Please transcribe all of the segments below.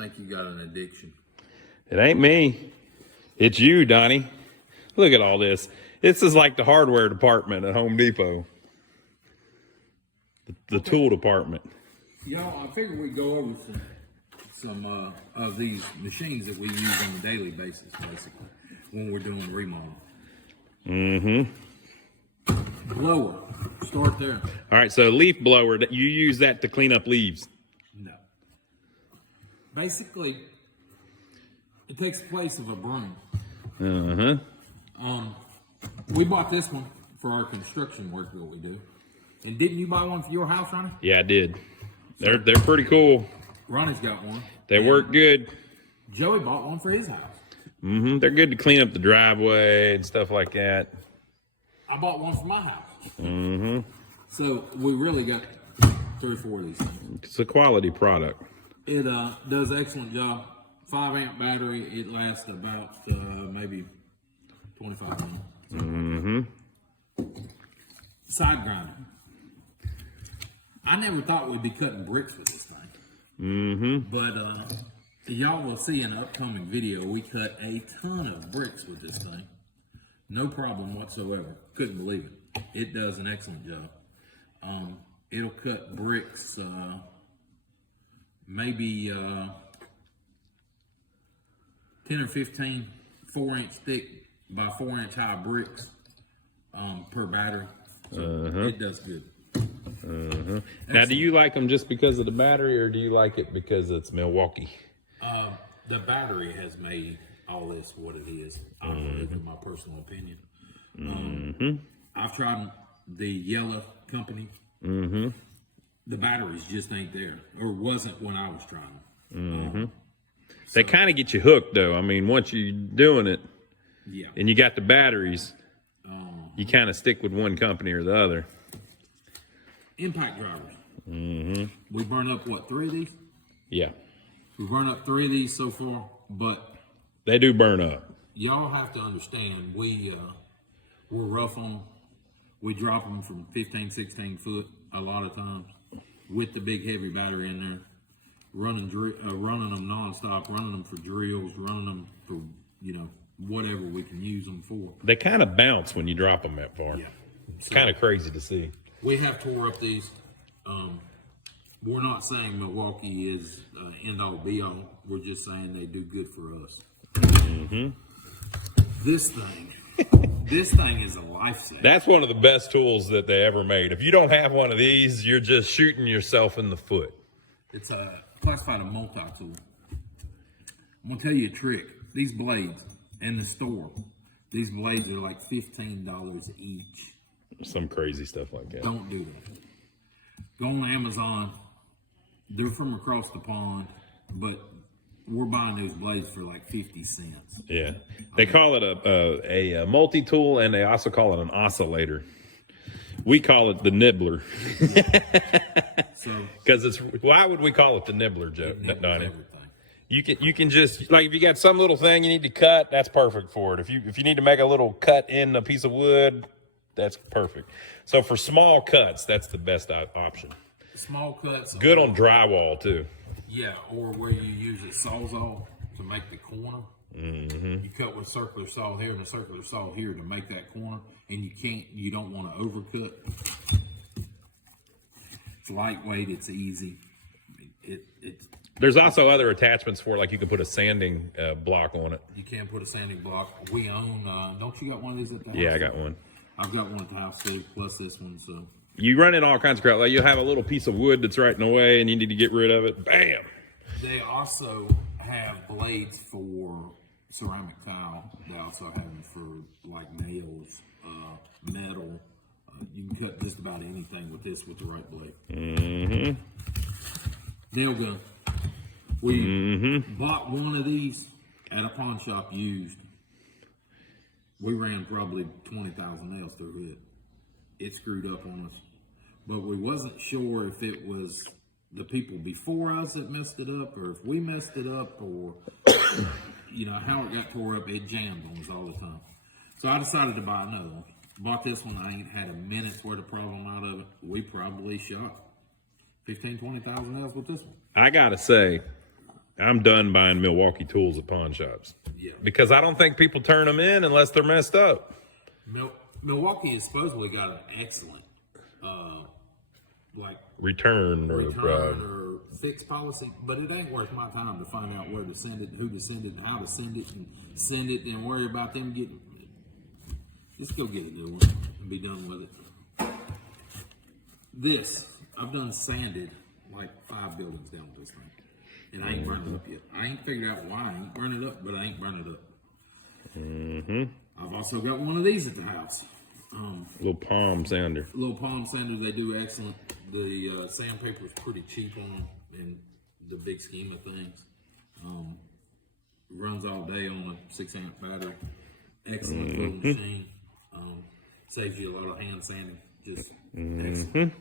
think you got an addiction. It ain't me. It's you, Donnie. Look at all this. This is like the hardware department at Home Depot. The tool department. Y'all, I figured we'd go over some of these machines that we use on a daily basis, basically, when we're doing remodel. Blower. Start there. All right, so leaf blower, you use that to clean up leaves. No. Basically, it takes the place of a broom. We bought this one for our construction work that we do. And didn't you buy one for your house, Ronnie? Yeah, I did. They're pretty cool. Ronnie's got one. They work good. Joey bought one for his house. They're good to clean up the driveway and stuff like that. I bought one for my house. So we really got 3 or 4 of these things. It's a quality product. It does an excellent job. 5-amp battery. It lasts about maybe 25 minutes. Side grinder. I never thought we'd be cutting bricks with this thing. But y'all will see in an upcoming video, we cut a ton of bricks with this thing. No problem whatsoever. Couldn't believe it. It does an excellent job. It'll cut bricks maybe 10 or 15 4-inch thick by 4-inch high bricks per battery. So it does good. Now, do you like them just because of the battery, or do you like it because it's Milwaukee? The battery has made all this what it is. I believe, in my personal opinion. I've tried the yellow company. The batteries just ain't there, or wasn't when I was trying. They kind of get you hooked, though. I mean, once you're doing it, yeah, and you got the batteries, you kind of stick with one company or the other. Impact drivers. We burn up, what, 3 of these? Yeah. We burn up 3 of these so far, but They do burn up. y'all have to understand, we're rough on them. We drop them from 15, 16 foot a lot of times with the big heavy battery in there, running them nonstop, running them for drills, running them for, whatever we can use them for. They kind of bounce when you drop them that far. Yeah. It's kind of crazy to see. We have tore up these. We're not saying Milwaukee is end all be all. We're just saying they do good for us. This thing is a lifesaver. That's one of the best tools that they ever made. If you don't have one of these, you're just shooting yourself in the foot. It's classified a multi-tool. I'm gonna tell you a trick. These blades in the store, these blades are like $15 each. Some crazy stuff like that. Don't do that. Go on Amazon. They're from across the pond, but we're buying those blades for like 50 cents. Yeah. They call it a multi-tool, and they also call it an oscillator. We call it the nibbler. So, Because why would we call it the nibbler, Joe? nibbles Donnie? everything. You can just, like, if you got some little thing you need to cut, that's perfect for it. If you need to make a little cut in a piece of wood, that's perfect. So for small cuts, that's the best option. Small cuts. Good on drywall too. Yeah, or where you use a sawzall to make the corner. You cut with a circular saw here and a circular saw here to make that corner, and you don't want to overcut. It's lightweight, it's easy. There's also other attachments for it, like you can put a sanding block on it. You can put a sanding block. We own, don't you got one of these at the house? Yeah, I got one. I've got one at the house too, plus this one, so. You run in all kinds of crap. Like you'll have a little piece of wood that's right in the way and you need to get rid of it. Bam! They also have blades for ceramic tile. They also have them for like nails, metal. You can cut just about anything with this with the right blade. Nail gun. We bought one of these at a pawn shop used. We ran probably 20,000 nails through it. It screwed up on us. But we wasn't sure if it was the people before us that messed it up, or if we messed it up, or how it got tore up. It jammed on us all the time. So I decided to buy another one. Bought this one. I ain't had a minute's worth of problem out of it. We probably shot 15, 20,000 nails with this one. I gotta say, I'm done buying Milwaukee Tools at pawn shops. Yeah. Because I don't think people turn them in unless they're messed up. Milwaukee has supposedly got an excellent, return or fix policy, but it ain't worth my time to find out where to send it, who to send it, and how to send it, and worry about them getting. Just go get a new one and be done with it. This, I've done sanded like 5 buildings down with this thing, and I ain't burned it up yet. I ain't figured out why I ain't burned it up, but I ain't burned it up. I've also got one of these at the house. Little palm sander. They do excellent. The sandpaper is pretty cheap on them in the big scheme of things. Runs all day on a 6-amp battery. Excellent little machine. Saves you a lot of hand sanding. Just excellent.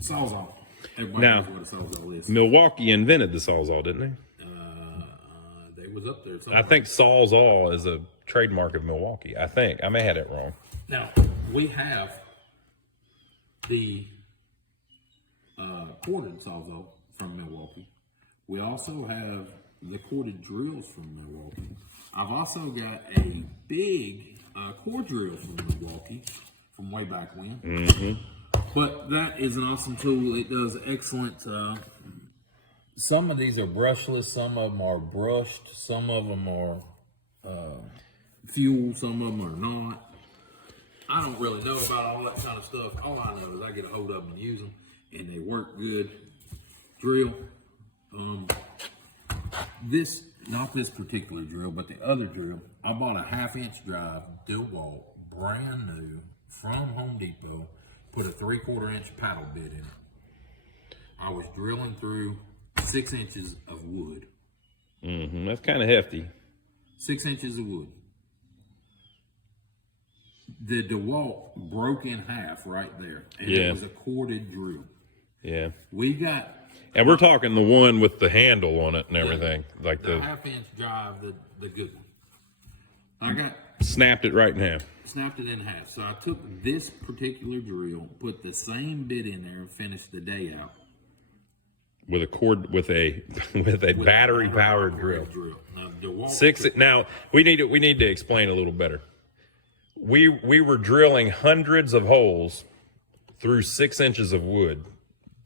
Sawzall. Everybody knows what a Sawzall is. Milwaukee invented the Sawzall, didn't they? They was up there somewhere. I think Sawzall is a trademark of Milwaukee. I think. I may have it wrong. Now, we have the corded Sawzall from Milwaukee. We also have the corded drills from Milwaukee. I've also got a big core drill from Milwaukee from way back when. But that is an awesome tool. It does excellent. Some of these are brushless. Some of them are brushed. Some of them are fuel. Some of them are not. I don't really know about all that kind of stuff. All I know is I get a hold of them and use them, and they work good. Drill. Not this particular drill, but the other drill. I bought a 1/2-inch drive, DeWalt, brand new, from Home Depot. Put a 3/4-inch paddle bit in it. I was drilling through 6 inches of wood. That's kind of hefty. 6 inches of wood. The DeWalt broke in half right there, and it was a corded drill. Yeah. And we're talking the one with the handle on it and everything, like the 1/2-inch drive, the good one. I snapped it right in half. Snapped it in half. So I took this particular drill, put the same bit in there, and finished the day out with a battery powered drill. Now, Now we need to explain a little better. We were drilling hundreds of holes through 6 inches of wood.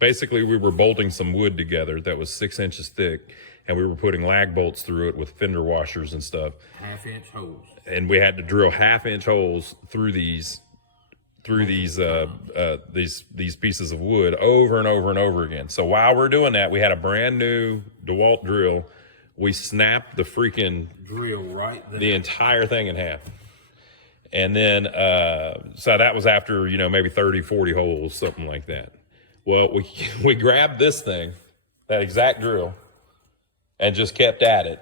Basically, we were bolting some wood together that was 6 inches thick, and we were putting lag bolts through it with fender washers and stuff. 1/2-inch holes. And we had to drill 1/2-inch holes through these pieces of wood over and over and over again. So while we're doing that, we had a brand new DeWalt drill. We snapped the freaking drill right there. The entire thing in half. And then, so that was after, maybe 30, 40 holes, something like that. Well, we grabbed this thing, that exact drill, and just kept at it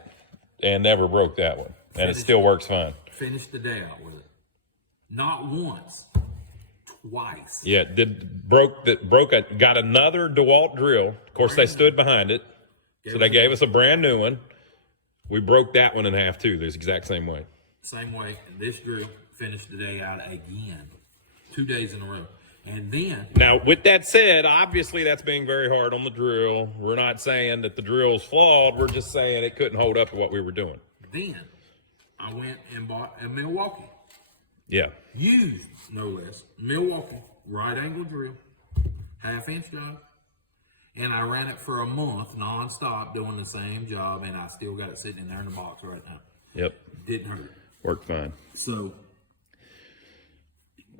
and never broke that one. And it still works fine. Finished the day out with it. Not once, twice. Yeah, got another DeWalt drill. Of course, they stood behind it. So they gave us a brand new one. We broke that one in half too. The exact same way. Same way. And this drill finished the day out again. 2 days in a row. And then, now, with that said, obviously that's being very hard on the drill. We're not saying that the drill's flawed. We're just saying it couldn't hold up to what we were doing. Then I went and bought a Milwaukee. Yeah. Used, no less, Milwaukee right angle drill, 1/2-inch drive. And I ran it for a month nonstop doing the same job, and I still got it sitting in there in the box right now. Yep. Didn't hurt. Worked fine. So,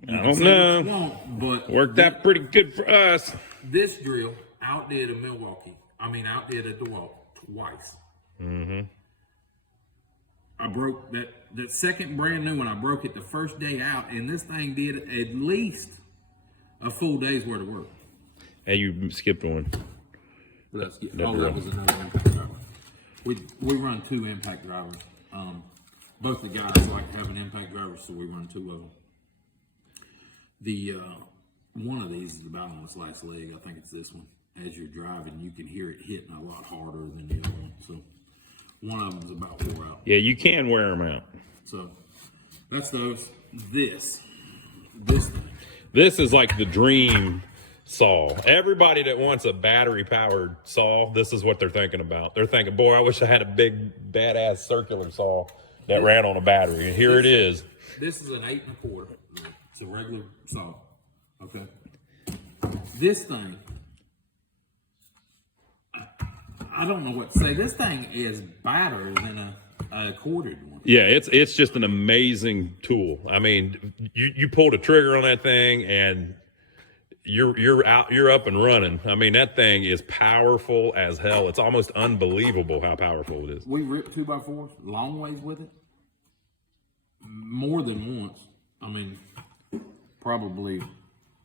I don't know. But worked out pretty good for us. This drill outdid a DeWalt twice. I broke that second brand new one. I broke it the first day out, and this thing did at least a full day's worth of work. Hey, you skipped one. That was another impact driver. We run 2 impact drivers. Both the guys like having impact drivers, so we run 2 of them. The one of these is about on its last leg. I think it's this one. As you're driving, you can hear it hitting a lot harder than the other one. So one of them's about wore out. Yeah, you can wear them out. So that's those. This thing. This is like the dream saw. Everybody that wants a battery-powered saw, this is what they're thinking about. They're thinking, boy, I wish I had a big, badass circular saw that ran on a battery. And here it is. This is an 8 1/4. It's a regular saw. Okay. This thing, I don't know what to say. This thing is better than a corded one. Yeah, it's just an amazing tool. I mean, you pulled a trigger on that thing and you're up and running. I mean, that thing is powerful as hell. It's almost unbelievable how powerful it is. We ripped 2x4s long ways with it. More than once. I mean, probably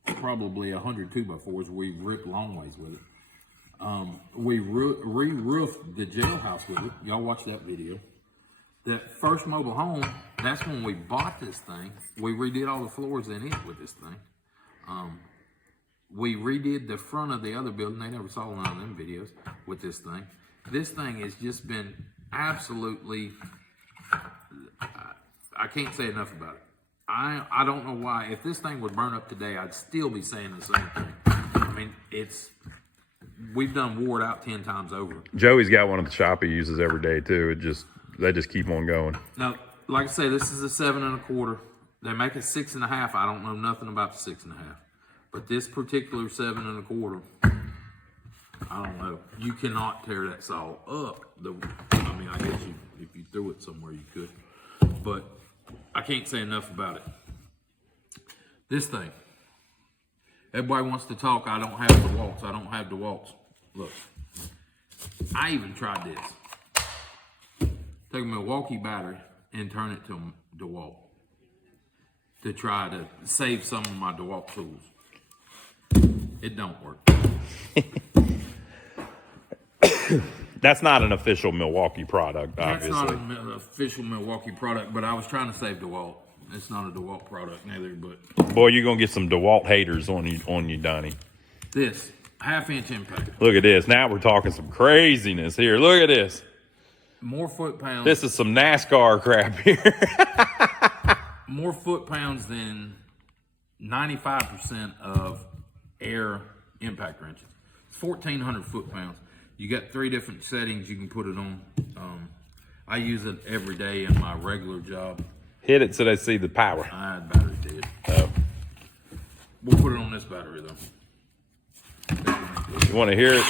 100 2x4s we ripped long ways with it. We re-roofed the jailhouse with it. Y'all watch that video. That first mobile home, that's when we bought this thing. We redid all the floors in it with this thing. We redid the front of the other building. They never saw none of them videos with this thing. This thing has just been absolutely, I can't say enough about it. I don't know why. If this thing would burn up today, I'd still be saying the same thing. I mean, we've done wore it out 10 times over. Joey's got one at the shop he uses every day too. They just keep on going. Now, like I say, this is a 7 1/4. They make a 6 1/2. I don't know nothing about the 6 1/2. But this particular 7 1/4, I don't know. You cannot tear that saw up. I mean, I guess if you threw it somewhere, you could. But I can't say enough about it. This thing. Everybody wants to talk. I don't have DeWalt's. I don't have DeWalt's. Look. I even tried this. Take a Milwaukee battery and turn it to DeWalt to try to save some of my DeWalt tools. It don't work. That's not an official Milwaukee product, obviously. That's not an official Milwaukee product, but I was trying to save DeWalt. It's not a DeWalt product neither, but... Boy, you're going to get some DeWalt haters on you, Donnie. This, 1/2 inch impact. Look at this. Now we're talking some craziness here. Look at this. More foot-pounds. This is some NASCAR crap here. More foot-pounds than 95% of air impact wrenches. 1,400 foot-pounds. You got 3 different settings you can put it on. I use it every day in my regular job. Hit it so they see the power. Battery dead. Oh. We'll put it on this battery though. You want to hear it?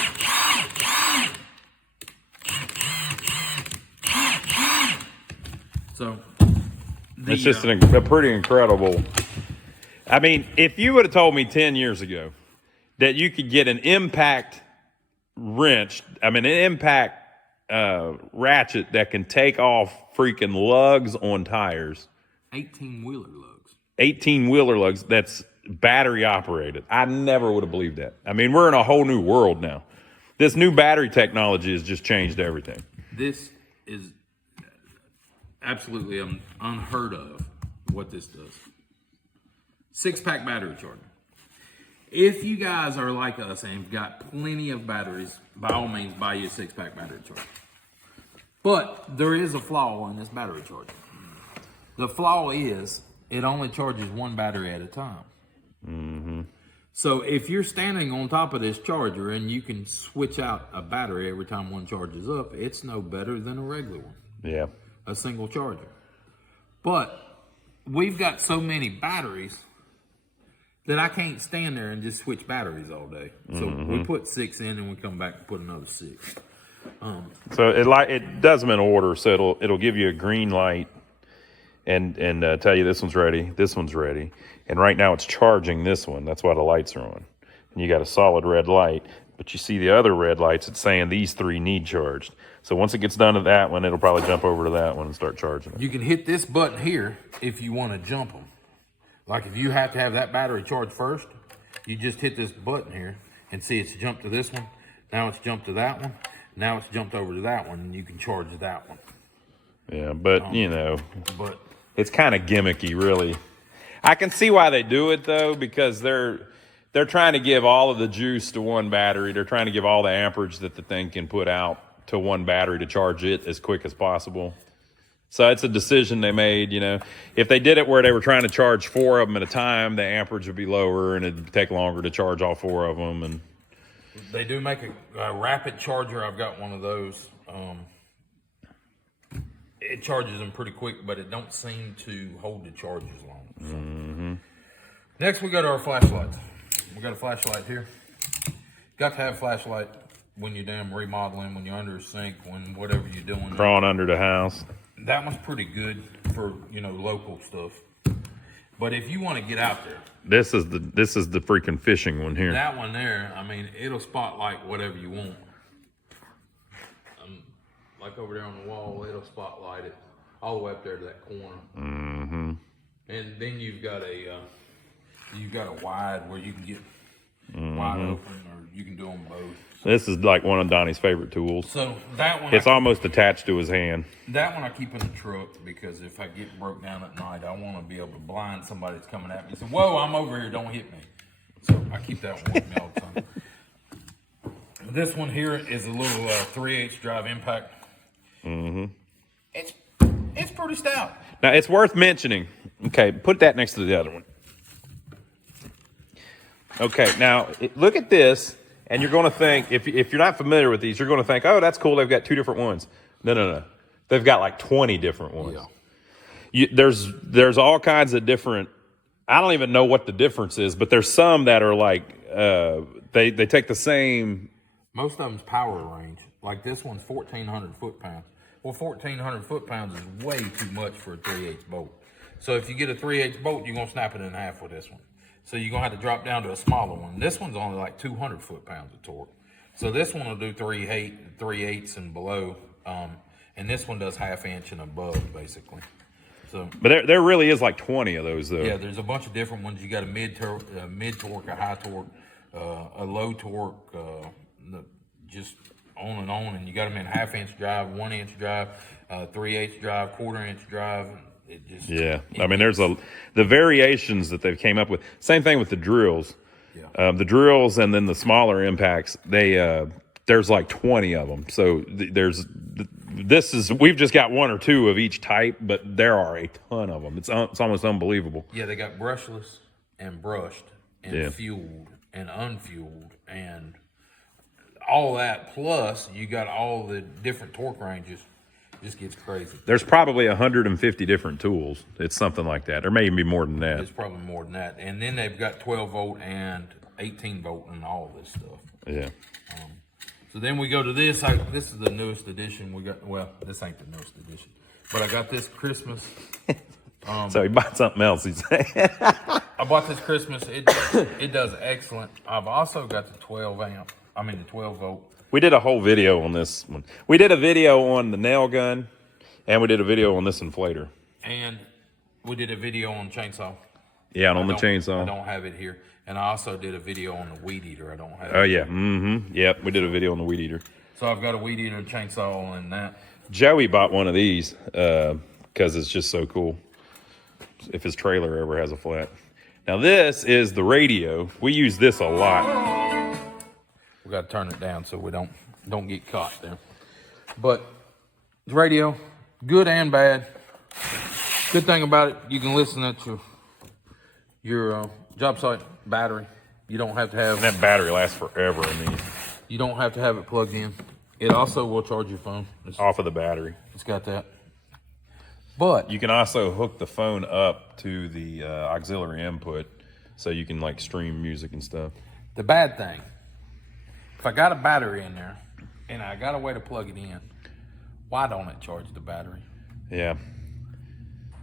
So it's just a pretty incredible. I mean, if you would have told me 10 years ago that you could get an impact wrench, an impact ratchet that can take off freaking lugs on tires. 18-wheeler lugs. 18-wheeler lugs that's battery operated. I never would have believed that. I mean, we're in a whole new world now. This new battery technology has just changed everything. This is absolutely unheard of what this does. 6-pack battery charger. If you guys are like us and got plenty of batteries, by all means buy you a 6-pack battery charger. But there is a flaw in this battery charger. The flaw is it only charges one battery at a time. Mm-hmm. So if you're standing on top of this charger and you can switch out a battery every time one charges up, it's no better than a regular one. Yeah. A single charger. But we've got so many batteries that I can't stand there and just switch batteries all day. So we put 6 in and we come back and put another 6. So it does them in order. So it'll give you a green light and tell you this one's ready, this one's ready. And right now it's charging this one. That's why the lights are on. And you got a solid red light. But you see the other red lights, it's saying these 3 need charged. So once it gets done to that one, it'll probably jump over to that one and start charging it. You can hit this button here if you want to jump them. Like if you have to have that battery charged first, you just hit this button here and see it's jumped to this one. Now it's jumped to that one. Now it's jumped over to that one and you can charge that one. Yeah, but but it's kind of gimmicky, really. I can see why they do it though, because they're trying to give all of the juice to one battery. They're trying to give all the amperage that the thing can put out to one battery to charge it as quick as possible. So it's a decision they made, you know. If they did it where they were trying to charge 4 of them at a time, the amperage would be lower and it'd take longer to charge all 4 of them. And they do make a rapid charger. I've got one of those. It charges them pretty quick, but it don't seem to hold the charge as long. So. Next, we go to our flashlights. We got a flashlight here. Got to have a flashlight when you're damn remodeling, when you're under a sink, when whatever you're doing. crawling under the house. That one's pretty good for, you know, local stuff. But if you want to get out there, This is the freaking fishing one here. that one there, I mean, it'll spotlight whatever you want. Like over there on the wall, it'll spotlight it all the way up there to that corner. Mm-hmm. And then you've got a wide where you can get wide open, or you can do them both. This is like one of Donnie's favorite tools. So that one, It's almost attached to his hand. that one I keep in the truck, because if I get broke down at night, I want to be able to blind somebody that's coming at me. So, whoa, I'm over here, don't hit me. So I keep that one with me all the time. This one here is a little 3/8 drive impact. It's pretty stout. Now, it's worth mentioning. Okay, put that next to the other one. Okay, now, look at this, and you're going to think, if you're not familiar with these, you're going to think, oh, that's cool, they've got 2 different ones. No. They've got like 20 different ones. Yeah. There's all kinds of different, I don't even know what the difference is, but there's some that are like, they take the same. Most of them's power range. Like this one's 1,400 foot-pounds. Well, 1,400 foot-pounds is way too much for a 3/8 bolt. So if you get a 3/8 bolt, you're going to snap it in half with this one. So you're going to have to drop down to a smaller one. This one's only like 200 foot-pounds of torque. So this one will do 3/8 and below. And this one does 1/2 inch and above, basically. So, But there really is like 20 of those, though. yeah, there's a bunch of different ones. You got a mid torque, a high torque, a low torque, just on and on. And you got them in 1/2 inch drive, 1 inch drive, 3/8 drive, 1/4 inch drive. It just, I mean, there's the variations that they've came up with. Same thing with the drills. Yeah. The drills and then the smaller impacts. There's like 20 of them. So we've just got 1 or 2 of each type, but there are a ton of them. It's almost unbelievable. Yeah, they got brushless and brushed and fueled and unfueled and all that. Plus, you got all the different torque ranges. It just gets crazy. There's probably 150 different tools. It's something like that, or maybe more than that. It's probably more than that. And then they've got 12 volt and 18 volt and all this stuff. Yeah. So then we go to this. This is the newest edition. Well, this ain't the newest edition, but I got this Christmas. So he bought something else, he's saying. I bought this Christmas. It does excellent. I've also got the 12 volt. We did a whole video on this one. We did a video on the nail gun, and we did a video on this inflator. And we did a video on chainsaw. Yeah, and on the chainsaw. I don't have it here. And I also did a video on the weed eater. I don't have it. Oh, yeah. Mm-hmm. Yep, we did a video on the weed eater. So I've got a weed eater, chainsaw, and that. Joey bought one of these because it's just so cool if his trailer ever has a flat. Now, this is the radio. We use this a lot. We got to turn it down so we don't get caught there. But the radio, good and bad. Good thing about it, you can listen at your job site battery. You don't have to have... And that battery lasts forever in these. You don't have to have it plugged in. It also will charge your phone. Off of the battery. It's got that. But you can also hook the phone up to the auxiliary input so you can like stream music and stuff. The bad thing, if I got a battery in there and I got a way to plug it in, why don't it charge the battery? Yeah.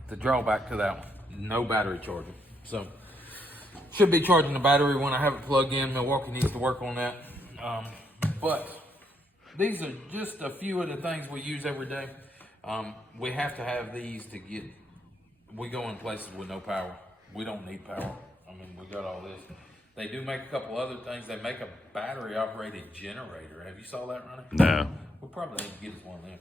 The drawback to that one, no battery charger. So should be charging the battery when I have it plugged in. Milwaukee needs to work on that. But these are just a few of the things we use every day. We have to have these to get, we go in places with no power. We don't need power. I mean, we got all this. They do make a couple other things. They make a battery operated generator. Have you saw that, Ronnie? No. We'll probably need to get us one of them.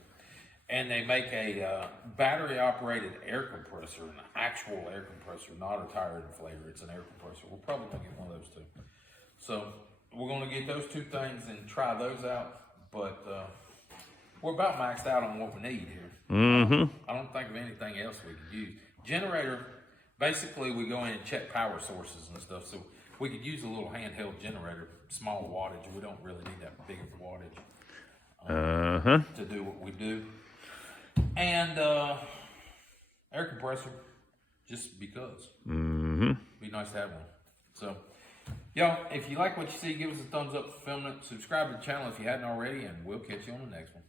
And they make a battery operated air compressor, an actual air compressor, not a tire inflator. It's an air compressor. We'll probably get one of those too. So we're going to get those 2 things and try those out. But we're about maxed out on what we need here. I don't think of anything else we could use. Generator, basically we go in and check power sources and stuff, so we could use a little handheld generator, small wattage. We don't really need that big of wattage to do what we do. And air compressor, just because. Be nice to have one. So, y'all, if you like what you see, give us a thumbs up for filming it. Subscribe to the channel if you hadn't already, and we'll catch you on the next one.